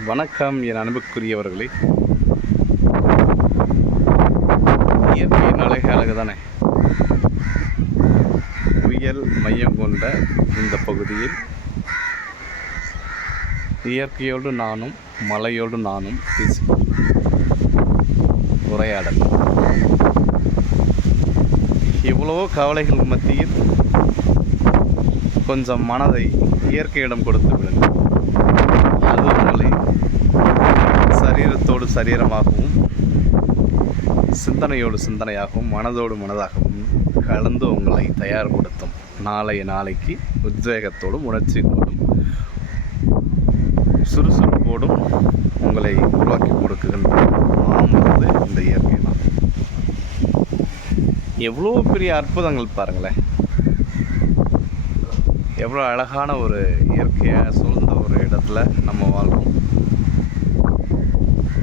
வணக்கம் என் அன்புக்குரியவர்களே. இயற்கையின் அழகு அழகு தானே. புயல் மையம் கொண்ட இந்த பகுதியில் இயற்கையோடு நானும் மலையோடு நானும் பேசி உரையாடல். எவ்வளவோ கவலைகள் மத்தியில் கொஞ்சம் மனதை இயற்கையிடம் கொடுத்து விடுங்கள் அது உங்களை சரீரத்தோடு சரீரமாகவும் சிந்தனையோடு சிந்தனையாகவும் மனதோடு மனதாகவும் கலந்து உங்களை தயார்படுத்தும். நாளைய நாளைக்கு உத்வேகத்தோடும் உணர்ச்சிகளோடும் சுறுசுறுப்போடும் உங்களை உருவாக்கி கொடுக்குகின்ற மாமருந்து இந்த இயற்கை தான். எவ்வளோ பெரிய அற்புதங்கள் பாருங்களேன். எவ்வளோ அழகான ஒரு இயற்கையாக சூழ்ந்த ஒரு இடத்துல நம்ம வாழ்கிறோம்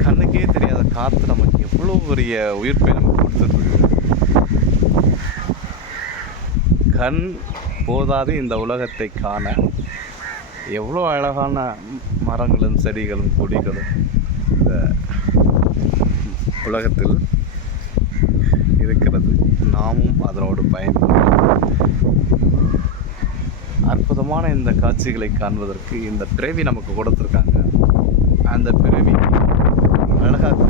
கண்ணுக்கே தெரியாத காற்று நமக்கு எவ்வளோ பெரிய உயிர்ப்பை நமக்கு கொடுத்துட்ருக்கு கண் போதாது இந்த உலகத்தை காண. எவ்வளோ அழகான மரங்களும் செடிகளும் கொடிகளும் இந்த உலகத்தில் இருக்கிறது. நாமும் அதனோடு பயன் அற்புதமான இந்த காட்சிகளை காண்பதற்கு இந்த பிறவி நமக்கு கொடுத்துருக்காங்க. அந்த பிறவி அழகாக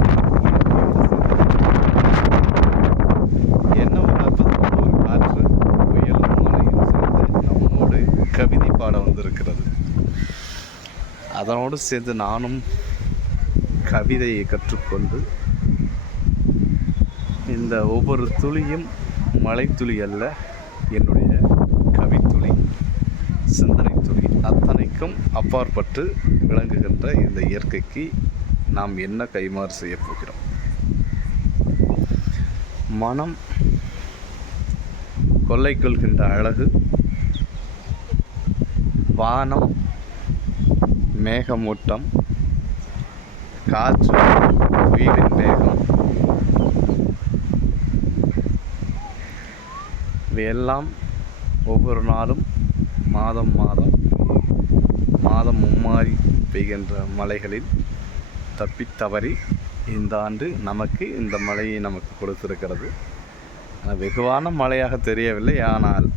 என்ன ஒரு அற்புதமான ஒரு காற்று புயல் மழையும் சேர்ந்து நம்மோடு கவிதை பாட வந்திருக்கிறது. அதனோடு சேர்ந்து நானும் கவிதையை கற்றுக்கொண்டு இந்த ஒவ்வொரு துளியும் மழைத்துளி அல்ல என்னுடைய கவித்துளி சிந்தனை துளி அத்தனைக்கும் அப்பாற்பட்டு விளங்குகின்ற இந்த இயற்கைக்கு நாம் என்ன கைமாறு செய்ய போகிறோம்? மனம் கொள்ளை கொள்கின்ற அழகு வானம் மேகமூட்டம் காற்று உயிரின் வேகம் இவையெல்லாம் ஒவ்வொரு நாளும் மாதம் மாதம் மாதம் மும்மாறி பெய்கின்ற மலைகளில் தப்பித் தவறி இந்த ஆண்டு நமக்கு இந்த மழையை நமக்கு கொடுத்திருக்கிறது. வெகுவான மழையாக தெரியவில்லை. ஆனால்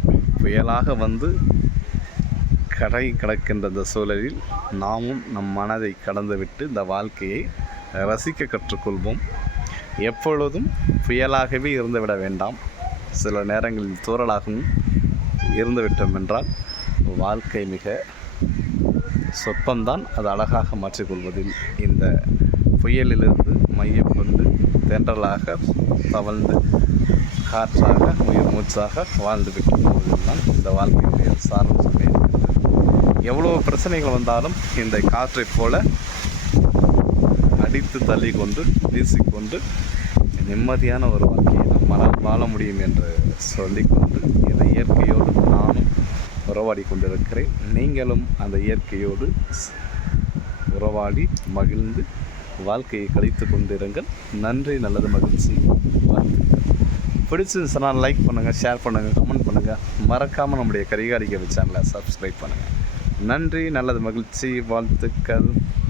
புயலாக வந்து கடை கடக்கின்ற இந்த சூழலில் நாமும் நம் மனதை கடந்துவிட்டு இந்த வாழ்க்கையை ரசிக்க கற்றுக்கொள்வோம். எப்பொழுதும் புயலாகவே இருந்துவிட வேண்டாம். சில நேரங்களில் தூறலாகவும் இருந்துவிட்டோம் என்றால் வாழ்க்கை மிக சொற்பந்தான் அது அழகாக மாற்றிக்கொள்வதில் இந்த புயலிலிருந்து மையம் கொண்டு தென்றலாக தவழ்ந்து காற்றாக உயிர் மூச்சாக வாழ்ந்து தான் இந்த வாழ்க்கையுடைய சாரம் சொல்லியிருக்கிறது எவ்வளோ பிரச்சனைகள் வந்தாலும் இந்த காற்றைப் போல அடித்து தள்ளி கொண்டு வீசிக்கொண்டு நிம்மதியான ஒரு வாழ்க்கையை நம்மளால் வாழ முடியும் என்று சொல்லிக்கொண்டு இந்த இயற்கையோடு உறவாடி கொண்டிருக்கிறேன் நீங்களும் அந்த இயற்கையோடு உறவாடி மகிழ்ந்து வாழ்க்கையை கழித்து கொண்டிருங்கள். நன்றி நல்லது மகிழ்ச்சி. பிடிச்சிருந்துச்சுன்னா லைக் பண்ணுங்கள் ஷேர் பண்ணுங்கள் கமெண்ட் பண்ணுங்கள் மறக்காமல் நம்முடைய கரிகாரிக்கவை சேனலை சப்ஸ்கிரைப் பண்ணுங்கள் நன்றி நல்லது மகிழ்ச்சி வாழ்த்துக்கள்.